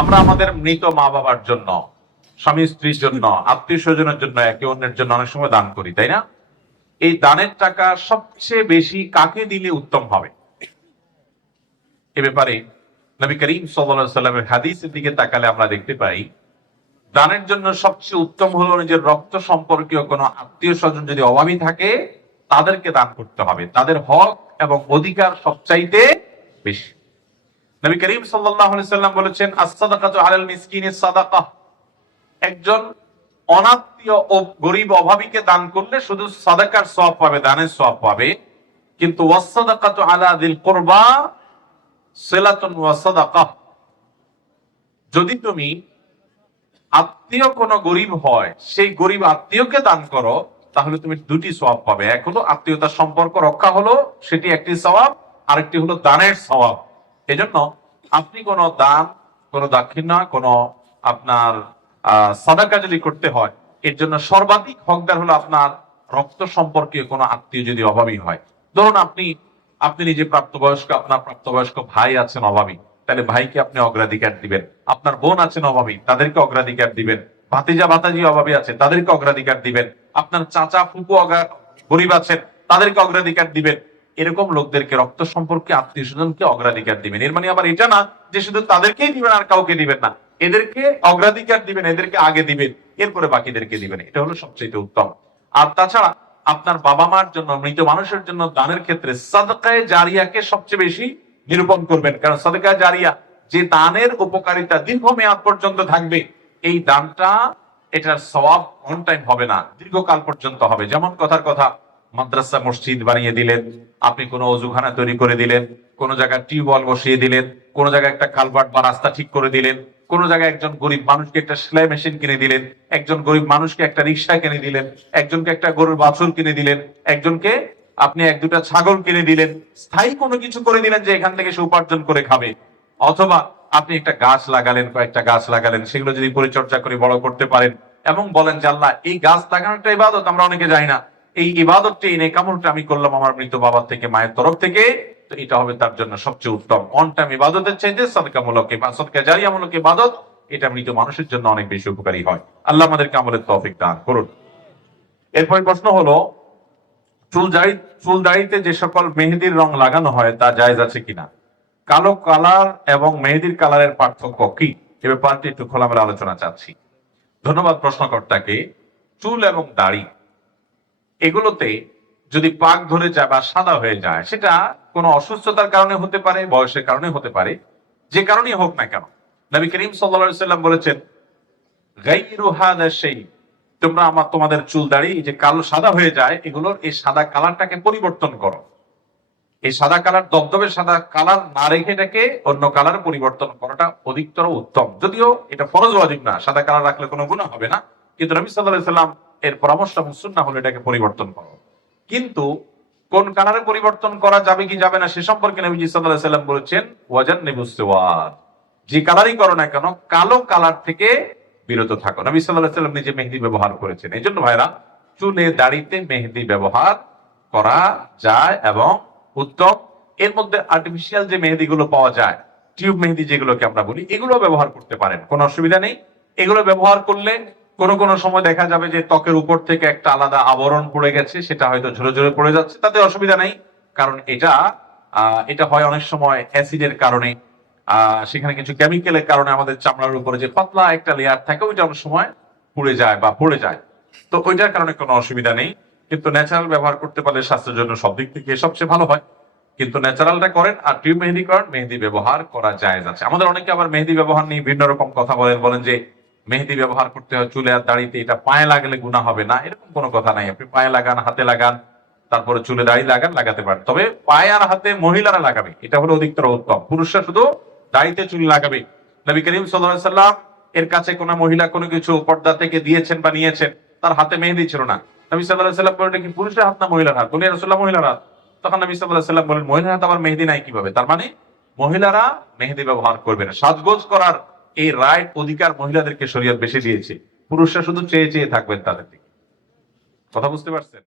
আমরা আমাদের মৃত মা বাবার জন্য, স্বামী স্ত্রীর জন্য, আত্মীয় স্বজনের জন্য, একে অন্যের জন্য অনেক সময় দান করি, তাই না? এই দানের টাকা সবচেয়ে বেশি কাকে দিলে উত্তম হবে? এ ব্যাপারে নবী করিম সাল্লাল্লাহু আলাইহি সাল্লামের হাদিসের দিকে তাকালে আমরা দেখতে পাই, দানের জন্য সবচেয়ে উত্তম হলো নিজের রক্ত সম্পর্কীয় কোনো আত্মীয় স্বজন যদি অভাবী থাকে তাদেরকে দান করতে হবে। তাদের হক এবং অধিকার সবচাইতে বেশি। নবী করিম সাল্লাল্লাহু আলাইহি সাল্লাম বলেছেন, আস-সাদাকাতু আলাল মিসকিনিস সাদাকাহ। একজন অনাত্মীয় ও গরিব অভাবীকে দান করলে শুধু সাদাকার সওয়াব পাবে, দানের সওয়াব পাবে, কিন্তু ওয়াস-সাদাকাতু আলা যিল কুরবা সিলাতুন ওয়া সাদাকাহ। যদি তুমি আত্মীয় কোন গরিব হয়, সেই গরিব আত্মীয়কে দান করো, তাহলে তুমি দুটি সওয়াব পাবে। এক হলো আত্মীয়তার সম্পর্ক রক্ষা হলো, সেটি একটি সওয়াব, আরেকটি হলো দানের সওয়াব। এজন্য আপনি কোন দান, কোন দাক্ষিণা, কোন আপনার সাদাকা যদি করতে হয়, এর জন্য সর্বাধিক হকদার হলো আপনার রক্ত সম্পর্কীয় কোন আত্মীয় যদি অভাবী হয়। ধরুন আপনি নিজে প্রাপ্তবয়স্ক, আপনার প্রাপ্তবয়স্ক ভাই আছেন অভাবী, তাহলে ভাইকে আপনি অগ্রাধিকার দিবেন। আপনার বোন আছেন অভাবী, তাদেরকে অগ্রাধিকার দিবেন। ভাতিজা ভাতাজি অভাবী আছে, তাদেরকে অগ্রাধিকার দিবেন। আপনার চাচা ফুপু গরিব আছেন, তাদেরকে অগ্রাধিকার দিবেন। এরকম লোকদেরকে, রক্ত সম্পর্কে আত্মীয় স্বজনকে অগ্রাধিকার দিবেন। এর মানে আবার এটা না যে শুধু তাদেরকেই দিবেন আর কাউকে দিবেন না, এদেরকে অগ্রাধিকার দিবেন, এদেরকে আগে দিবেন, এরপরে বাকিদেরকে দিবেন। এটা হলো সবচেয়ে উত্তম। আর তাছাড়া আপনার বাবা মার জন্য, মৃত মানুষের জন্য দানের ক্ষেত্রে সাদকায়ে জারিয়াকে সবচেয়ে বেশি নিরূপণ করবেন। কারণ সাদকায়ে জারিয়া, যে দানের উপকারিতা দীর্ঘমেয়াদ পর্যন্ত থাকবে, এই দানটা, এটার সওয়াব অন টাইম হবে না, দীর্ঘকাল পর্যন্ত হবে। যেমন কথার কথা, মাদ্রাসা মসজিদ বানিয়ে দিলেন, আপনি কোনো অজুখানা তৈরি করে দিলেন, কোন জায়গায় টিউবওয়েল বসিয়ে দিলেন, কোন জায়গায় একটা কালভার্ট বা রাস্তা ঠিক করে দিলেন, কোন জায়গায় একজন গরিব মানুষকে একটা সেলাই মেশিন কিনে দিলেন, একজন গরিব মানুষকে একটা রিক্সা কিনে দিলেন, একজনকে একটা গরুর বাছুর কিনে দিলেন, একজনকে আপনি এক দুটা ছাগল কিনে দিলেন, স্থায়ী কোনো কিছু করে দিলেন যে এখান থেকে সে উপার্জন করে খাবে। অথবা আপনি একটা গাছ লাগালেন, কয়েকটা গাছ লাগালেন, সেগুলো যদি পরিচর্যা করে বড় করতে পারেন এবং বলেন যে আল্লাহ, এই গাছ লাগানোটা ইবাদত, আমরা অনেকে জানি না, এই ইবাদতটি, এই নেকামলটা আমি করলাম আমার মৃত বাবার থেকে, মায়ের তরফ থেকে, তো এটা হবে তার জন্য সবচেয়ে উত্তম। অন টাইম ইবাদতের চাইতে সাদকামূলক বা সাদকা জারিয়ামূলক ইবাদত, এটা মৃত মানুষের জন্য অনেক বেশি উপকারী হয়। আল্লাহ আমাদেরকে আমলের তৌফিক দান করুন। এরপরে প্রশ্ন হলো, চুল দাড়িতে যে সকল মেহেদির রং লাগানো হয় তা জায়েজ আছে কিনা? কালো কালার এবং মেহেদির কালারের পার্থক্য কি? এ ব্যাপারটি একটু খোলামেলা আলোচনা চাচ্ছি। ধন্যবাদ প্রশ্নকর্তাকে। চুল এবং দাড়ি, এগুলোতে যদি পাক ধরে যায় বা সাদা হয়ে যায়, সেটা কোনো অসুস্থতার কারণে হতে পারে, বয়সের কারণে হতে পারে, যে কারণেই হোক না কেন। নবী করিম সাল্লাল্লাহু আলাইহি সাল্লাম বলেছেন, গায়রু হাদা শাই, তোমরা তোমাদের চুল দাড়ি যে কালো সাদা হয়ে যায়, এগুলোর এই সাদা কালারটাকে পরিবর্তন করো। এই সাদা কালার, দবদবে সাদা কালার না রেখে এটাকে অন্য কালার পরিবর্তন করাটা অধিকতর উত্তম। যদিও এটা ফরজ ওয়াজিব না, সাদা কালার রাখলে কোনো গুনাহ হবে না, কিন্তু নবী সাল্লাল্লাহু আলাইহি সাল্লাম এর পরামর্শ এবং সুন্নাহ হলো এটাকে পরিবর্তন করো। কিন্তু কোন কালারে পরিবর্তন করা যাবে কি যাবে না সে সম্পর্কে নবীজি সাল্লাল্লাহু আলাইহি সাল্লাম বলেছেন, ওয়াজান্নিবুস সুওয়াদ, যে কালারই করো না কেন, কালো কালার থেকে বিরত থাকো। নবী সাল্লাল্লাহু আলাইহি সাল্লাম নিজে মেহেদি ব্যবহার করেছেন। এই জন্য ভাইরা, চুলে দাড়িতে মেহেদি ব্যবহার করা যায় এবং উত্তম। এর মধ্যে আর্টিফিশিয়াল যে মেহেদি গুলো পাওয়া যায়, টিউব মেহেদি যেগুলোকে আমরা বলি, এগুলো ব্যবহার করতে পারেন, কোনো অসুবিধা নেই। এগুলো ব্যবহার করলে কোনো সময় দেখা যাবে যে ত্বকের উপর থেকে একটা আলাদা আবরণ পড়ে গেছে, সেটা হয়তো ঝরে ঝরে পড়ে যাচ্ছে, তাতে অসুবিধা নেই। কারণ এটা হয় অনেক সময় অ্যাসিডের কারণে, সেখানে কিছু কেমিক্যালের কারণে আমাদের চামড়ার উপরে যে পাতলা একটা লেয়ার থাকে, ওইটা অনেক সময় পুড়ে যায় বা পড়ে যায়, তো ওইটার কারণে কোনো অসুবিধা নেই। কিন্তু ন্যাচারাল ব্যবহার করতে পারলে স্বাস্থ্যের জন্য সব দিক থেকে সবচেয়ে ভালো হয়। কিন্তু ন্যাচারালটা করেন আর টিউব মেহেদি করেন, মেহেদি ব্যবহার করা জায়েজ আছে। আমাদের অনেকে আবার মেহেদি ব্যবহার নিয়ে ভিন্ন রকম কথা বলেন যে মেহেদি ব্যবহার করতে হয় চুলে আর দাড়িতে, এটা পায়ে লাগলে গুনাহ হবে না, এরকম কোনো কথা নাই। আপনি পায়ে লাগান, হাতে লাগান, তারপরে চুলে দাড়ি লাগান, লাগাতে পারেন। তবে পায়ে আর হাতে মহিলারা লাগাবে, এটা হলো অধিকতর উত্তম। পুরুষরা শুধু দাড়িতে চুলে লাগাবে। নবী করিম সাল্লাল্লাহু আলাইহি সাল্লাম এর কাছে কোন মহিলা কোনো কিছু পর্দা থেকে দিয়েছেন বা নিয়েছেন, তার হাতে মেহেদি ছিল না। নবী সাল্লাল্লাহু আলাইহি সাল্লাম বলেন, কি পুরুষের হাত না মহিলার হাত? বলি রাসূলুল্লাহ মহিলার হাত। তখন নবী সাল্লাল্লাহু আলাইহি সাল্লাম বলেন, মহিলার হাত আবার মেহেদি নাই কিভাবে? তার মানে মহিলারা মেহেদি ব্যবহার করবে না। সাজগোজ করার এই রাইট, অধিকার মহিলাদেরকে শরীয়ত বেশি দিয়েছে। পুরুষরা শুধু চেয়ে চেয়ে থাকবেন তাদের দিকে। কথা বুঝতে পারছেন?